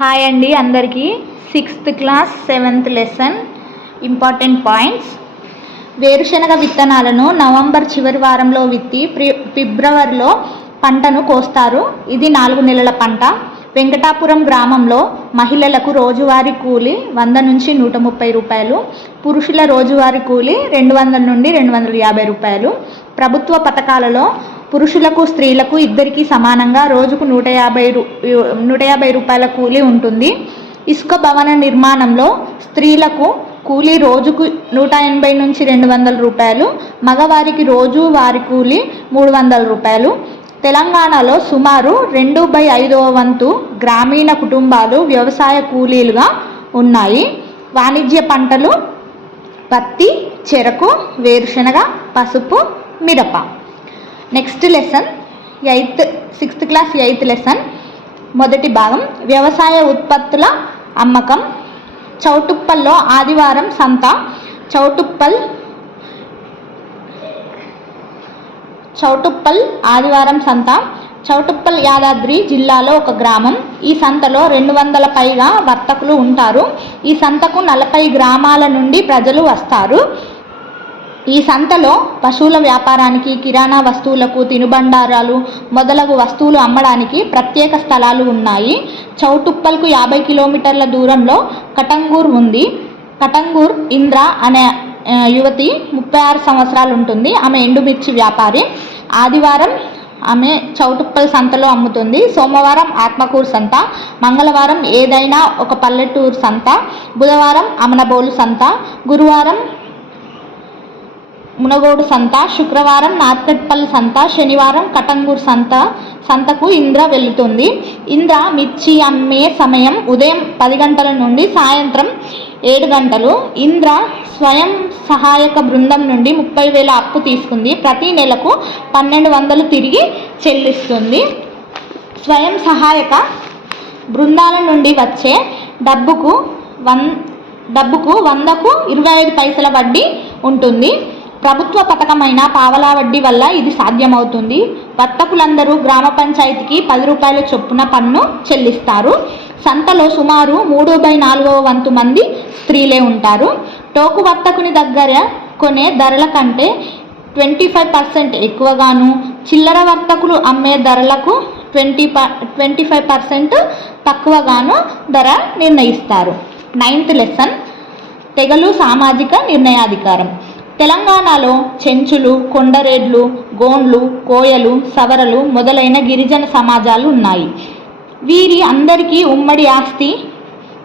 Hi అండి అందరికీ. 6th class 7th lesson important points. వేరుశనగ విత్తనాలను నవంబర్ చివరి వారంలో విత్తి ఫిబ్రవరిలో పంటను కోస్తారు. ఇది 4 నెలల పంట. వెంకటాపురం గ్రామంలో మహిళలకు రోజువారీ కూలి 100 నుంచి 130 రూపాయలు, పురుషుల రోజువారీ కూలి 200 నుండి 250 రూపాయలు. ప్రభుత్వ పథకాలలో పురుషులకు స్త్రీలకు ఇద్దరికీ సమానంగా రోజుకు 150 రూపాయల కూలీ ఉంటుంది. ఇసుక భవన నిర్మాణంలో స్త్రీలకు కూలీ రోజుకు 180 నుంచి 200 రూపాయలు, మగవారికి రోజువారీ కూలీ 300 రూపాయలు. తెలంగాణలో సుమారు 2/5వ వంతు గ్రామీణ కుటుంబాలు వ్యవసాయ కూలీలుగా ఉన్నాయి. వాణిజ్య పంటలు పత్తి, చెరకు, వేరుశనగ, పసుపు, మిరప. Next lesson 6th class 8th lesson మొదటి భాగం వ్యవసాయ ఉత్పత్తుల అమ్మకం. చౌటుప్పల్లో ఆదివారం సంత. చౌటుప్పల్ ఆదివారం సంత. చౌటుప్పల్ యాదాద్రి జిల్లాలో ఒక గ్రామం. ఈ సంతలో 200 పైగా వర్తకులు ఉంటారు. ఈ సంతకు 40 గ్రామాల నుండి ప్రజలు వస్తారు. ఈ సంతలో పశువుల వ్యాపారానికి, కిరాణా వస్తువులకు, తినుబండారాలు మొదలగు వస్తువులు అమ్మడానికి ప్రత్యేక స్థలాలు ఉన్నాయి. చౌటుప్పల్కు 50 కిలోమీటర్ల దూరంలో కటంగూర్ ఉంది. కటంగూర్ ఇంద్ర అనే యువతి 36 సంవత్సరాలు ఉంటుంది. ఆమె ఎండుమిర్చి వ్యాపారి. ఆదివారం ఆమె చౌటుప్పల్ సంతలో అమ్ముతుంది. సోమవారం ఆత్మకూరు సంత, మంగళవారం ఏదైనా ఒక పల్లెటూరు సంత, బుధవారం అమనబోలు సంత, గురువారం మునగోడు సంత, శుక్రవారం నార్కట్పల్లి సంత, శనివారం కటంగూర్ సంతకు ఇంద్ర వెళుతుంది. ఇంద్ర మిర్చి అమ్మే సమయం ఉదయం 10 గంటల నుండి సాయంత్రం 7 గంటలు. ఇంద్ర స్వయం సహాయక బృందం నుండి 30,000 అప్పు తీసుకుంది. ప్రతి నెలకు 1,200 తిరిగి చెల్లిస్తుంది. స్వయం సహాయక బృందాల నుండి వచ్చే డబ్బుకు 100కు 25 పైసల వడ్డీ ఉంటుంది. ప్రభుత్వ పథకమైన పావలా వడ్డీ వల్ల ఇది సాధ్యమవుతుంది. వర్తకులందరూ గ్రామ పంచాయతీకి 10 రూపాయల చొప్పున పన్ను చెల్లిస్తారు. సంతలో సుమారు 3/4వ వంతు మంది స్త్రీలే ఉంటారు. టోకు వర్తకుని దగ్గర కొనే ధరల కంటే 25% ఎక్కువగాను, చిల్లర వర్తకులు అమ్మే ధరలకు 25% తక్కువగాను ధర నిర్ణయిస్తారు. 9th లెసన్ తెగలు సామాజిక నిర్ణయాధికారం. తెలంగాణలో చెంచులు, కొండరేడ్లు, గోండ్లు, కోయలు, సవరలు మొదలైన గిరిజన సమాజాలు ఉన్నాయి. వీరి అందరికీ ఉమ్మడి ఆస్తి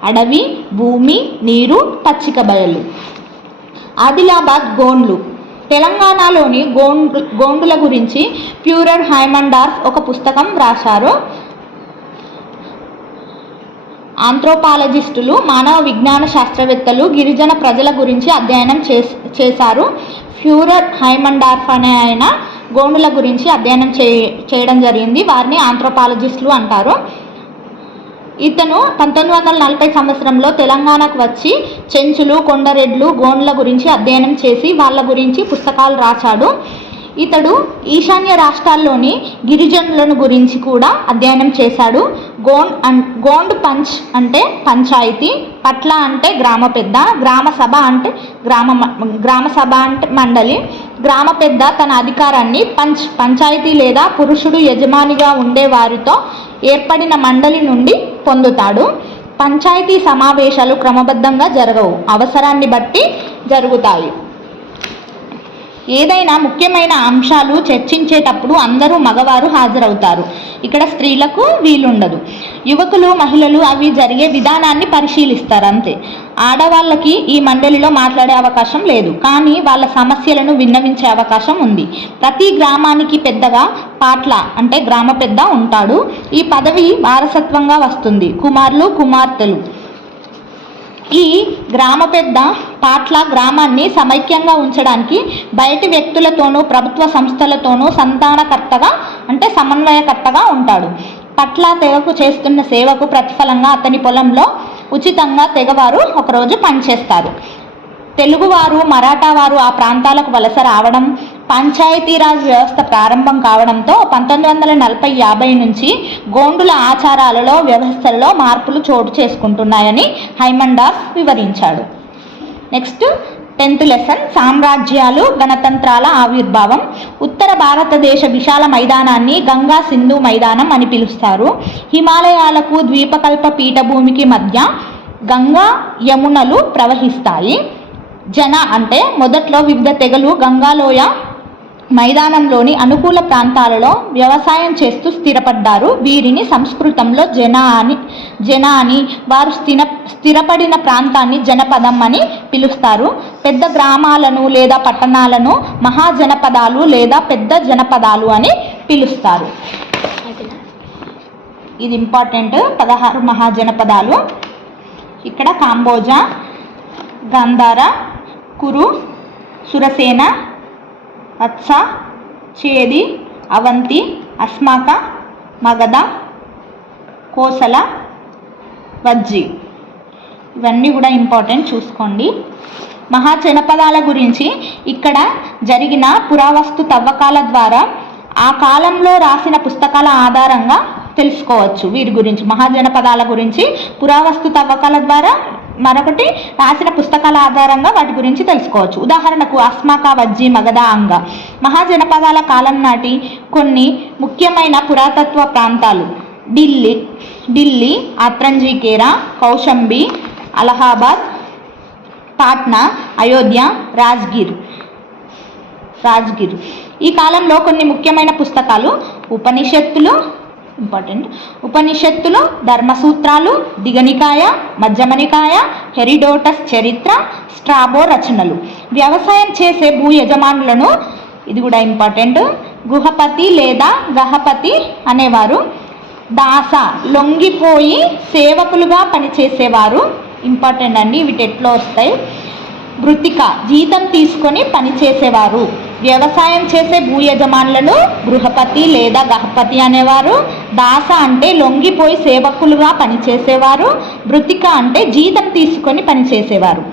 అడవి, భూమి, నీరు, పచ్చిక బయలు. ఆదిలాబాద్ గోండ్లు. తెలంగాణలోని గోండుల గురించి ప్యూరర్ హైమండార్ఫ్ ఒక పుస్తకం రాశారు. ఆంథ్రోపాలజిస్టులు, మానవ విజ్ఞాన శాస్త్రవేత్తలు గిరిజన ప్రజల గురించి అధ్యయనం చేశారు. ఫ్యూరర్ హైమండార్ఫ్ అనే ఆయన గోండుల గురించి అధ్యయనం చేయడం జరిగింది. వారిని ఆంథ్రోపాలజిస్టులు అంటారు. ఇతను 1940 సంవత్సరంలో తెలంగాణకు వచ్చి చెంచులు, కొండరెడ్లు, గోండ్ల గురించి అధ్యయనం చేసి వాళ్ళ గురించి పుస్తకాలు రాశాడు. ఇతడు ఈశాన్య రాష్ట్రాల్లోని గిరిజనులను గురించి కూడా అధ్యయనం చేశాడు. గోండ్ పంచ్ అంటే పంచాయతీ, పట్ల అంటే గ్రామ పెద్ద, గ్రామ సభ అంటే మండలి. గ్రామ పెద్ద తన అధికారాన్ని పంచాయతీ లేదా పురుషుడు యజమానిగా ఉండే వారితో ఏర్పడిన మండలి నుండి పొందుతాడు. పంచాయతీ సమావేశాలు క్రమబద్ధంగా జరగవు, అవసరాన్ని బట్టి జరుగుతాయి. ఏదైనా ముఖ్యమైన అంశాలు చర్చించేటప్పుడు అందరూ మగవారు హాజరవుతారు. ఇక్కడ స్త్రీలకు వీలుండదు. యువకులు, మహిళలు అవి జరిగే విధానాన్ని పరిశీలిస్తారు అంతే. ఆడవాళ్ళకి ఈ మండలిలో మాట్లాడే అవకాశం లేదు, కానీ వాళ్ళ సమస్యలను విన్నవించే అవకాశం ఉంది. ప్రతి గ్రామానికి పెద్దగా పాట్ల అంటే గ్రామ పెద్ద ఉంటాడు. ఈ పదవి వారసత్వంగా వస్తుంది. కుమారులు, కుమార్తెలు. ఈ గ్రామ పెద్ద పాట్ల గ్రామాన్ని సమైక్యంగా ఉంచడానికి బయటి వ్యక్తులతోనూ ప్రభుత్వ సంస్థలతోనూ సంధానకర్తగా అంటే సమన్వయకర్తగా ఉంటాడు. పట్ల తెగకు చేస్తున్న సేవకు ప్రతిఫలంగా అతని పొలంలో ఉచితంగా తెగవారు ఒకరోజు పనిచేస్తారు. తెలుగువారు, మరాఠా వారు ఆ ప్రాంతాలకు వలస రావడం, పంచాయతీరాజ్ వ్యవస్థ ప్రారంభం కావడంతో 1940-50 నుంచి గోండుల ఆచారాలలో వ్యవస్థలలో మార్పులు చోటు చేసుకుంటున్నాయని హైమండార్ఫ్ వివరించాడు. నెక్స్ట్ 10th లెసన్, సామ్రాజ్యాలు, గణతంత్రాల ఆవిర్భావం. ఉత్తర భారతదేశ విశాల మైదానాన్ని గంగా సింధు మైదానం అని పిలుస్తారు. హిమాలయాలకు ద్వీపకల్ప పీఠభూమికి మధ్య గంగా యమునలు ప్రవహిస్తాయి. జన అంటే మొదట్లో వివిధ తెగలు గంగాలోయ మైదానంలోని అనుకూల ప్రాంతాలలో వ్యవసాయం చేస్తూ స్థిరపడ్డారు. వీరిని సంస్కృతంలో జన అని వారు స్థిరపడిన ప్రాంతాన్ని జనపదం అని పిలుస్తారు. పెద్ద గ్రామాలను లేదా పట్టణాలను మహాజనపదాలు లేదా పెద్ద జనపదాలు అని పిలుస్తారు. ఇది ఇంపార్టెంట్. 16 మహాజనపదాలు. ఇక్కడ కాంబోజా, గాంధార, కురు, సురసేన, అత్స, చేది, అవంతి, అస్మాక, మగధ, కోసల, వజ్జి. ఇవన్నీ కూడా ఇంపార్టెంట్, చూసుకోండి. మహాజనపదాల గురించి ఇక్కడ జరిగిన పురావస్తు తవ్వకాల ద్వారా ఆ కాలంలో రాసిన పుస్తకాల ఆధారంగా తెలుసుకోవచ్చు. వీరి గురించి, మహాజనపదాల గురించి పురావస్తు తవ్వకాల ద్వారా, మరొకటి రాసిన పుస్తకాల ఆధారంగా వాటి గురించి తెలుసుకోవచ్చు. ఉదాహరణకు అస్మాక, వజ్జి, మగధ, అంగ. మహాజనపదాల కాలం నాటి కొన్ని ముఖ్యమైన పురాతత్వ ప్రాంతాలు: ఢిల్లీ, ఆత్రంజీకేరా, కౌశంబి, అలహాబాద్, పాట్నా, అయోధ్య, రాజ్గిర్. ఈ కాలంలో కొన్ని ముఖ్యమైన పుస్తకాలు: ఉపనిషత్తులు, ఇంపార్టెంట్, ఉపనిషత్తులు, ధర్మసూత్రాలు, దిగనికాయ, మధ్యమనికాయ, హెరిడోటస్ చరిత్ర, స్ట్రాబో రచనలు. వ్యవసాయం చేసే భూ యజమానులను, ఇది కూడా ఇంపార్టెంట్, గృహపతి లేదా గహపతి అనేవారు. దాస, లొంగిపోయి సేవకులుగా పనిచేసేవారు. ఇంపార్టెంట్ అండి, ఇవి టెట్లో వస్తాయి. వృత్తిక, జీతం తీసుకొని పనిచేసేవారు. వ్యవసాయం చేసే భూ యజమానులను గృహపతి లేదా గహపతి అనేవారు. దాస అంటే లొంగిపోయి సేవకులుగా పనిచేసేవారు. వృత్తిక అంటే జీతం తీసుకొని పనిచేసేవారు.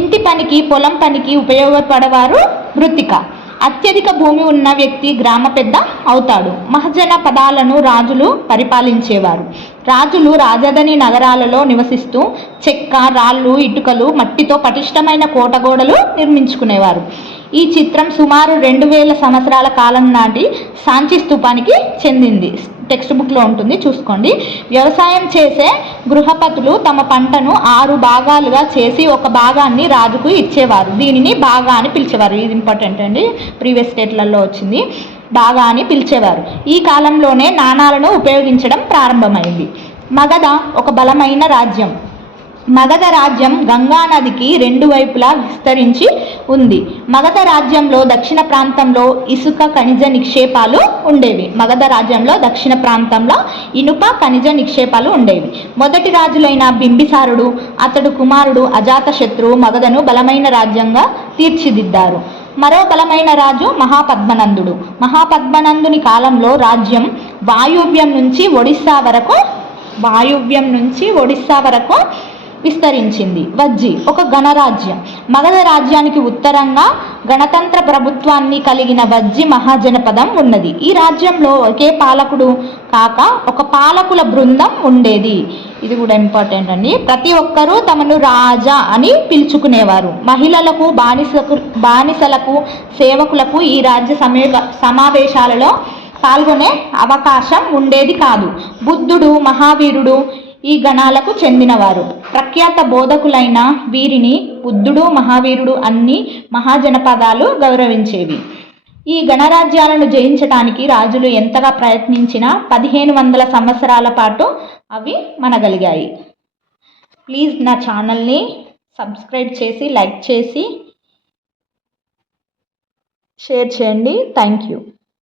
ఇంటి పనికి, పొలం పనికి ఉపయోగపడేవారు వృత్తిక. అత్యధిక భూమి ఉన్న వ్యక్తి గ్రామ పెద్ద అవుతాడు. మహాజన పదాలను రాజులు పరిపాలించేవారు. రాజులు రాజధాని నగరాలలో నివసిస్తూ చెక్క, రాళ్ళు, ఇటుకలు, మట్టితో పటిష్టమైన కోటగోడలు నిర్మించుకునేవారు. ఈ చిత్రం సుమారు 2000 సంవత్సరాల కాలం నాటి సాంచి స్తూపానికి చెందింది. టెక్స్ట్ బుక్లో ఉంటుంది, చూసుకోండి. వ్యవసాయం చేసే గృహపతులు తమ పంటను 6 భాగాలుగా చేసి ఒక భాగాన్ని రాజుకు ఇచ్చేవారు. దీనిని బాగా అని పిలిచేవారు. ఇది ఇంపార్టెంట్ అండి, ప్రీవియస్ స్టేట్లలో వచ్చింది. బాగా అని పిలిచేవారు. ఈ కాలంలోనే నాణాలను ఉపయోగించడం ప్రారంభమైంది. మగధ ఒక బలమైన రాజ్యం. మగధ రాజ్యం గంగా నదికి 2 వైపులా విస్తరించి ఉంది. మగధ రాజ్యంలో దక్షిణ ప్రాంతంలో ఇసుక ఖనిజ నిక్షేపాలు ఉండేవి. మగధ రాజ్యంలో దక్షిణ ప్రాంతంలో ఇనుప ఖనిజ నిక్షేపాలు ఉండేవి. మొదటి రాజులైన బింబిసారుడు, అతడు కుమారుడు అజాతశత్రువు మగధను బలమైన రాజ్యంగా తీర్చిదిద్దారు. మరో బలమైన రాజు మహాపద్మనందుడు. మహాపద్మనందుని కాలంలో రాజ్యం వాయువ్యం నుంచి ఒడిస్సా వరకు విస్తరించింది. వజ్జి ఒక గణరాజ్యం. మగధ రాజ్యానికి ఉత్తరంగా గణతంత్ర ప్రభుత్వాన్ని కలిగిన వజ్జి మహాజనపదం ఉన్నది. ఈ రాజ్యంలో ఒకే పాలకుడు కాక ఒక పాలకుల బృందం ఉండేది. ఇది కూడా ఇంపార్టెంట్ అండి. ప్రతి ఒక్కరూ తమను రాజా అని పిలుచుకునేవారు. మహిళలకు, బానిసలకు, సేవకులకు ఈ రాజ్య సమావేశాలలో పాల్గొనే అవకాశం ఉండేది కాదు. బుద్ధుడు, మహావీరుడు ఈ గణాలకు చెందినవారు. ప్రఖ్యాత బోధకులైన వీరిని బుద్ధుడు, మహావీరుడు అన్ని మహాజనపదాలు గౌరవించేవి. ఈ గణరాజ్యాలను జయించడానికి రాజులు ఎంతగా ప్రయత్నించినా 1500 సంవత్సరాల పాటు అవి మనగలిగాయి. ప్లీజ్ నా ఛానల్ని సబ్స్క్రైబ్ చేసి, లైక్ చేసి, షేర్ చేయండి. Thank you.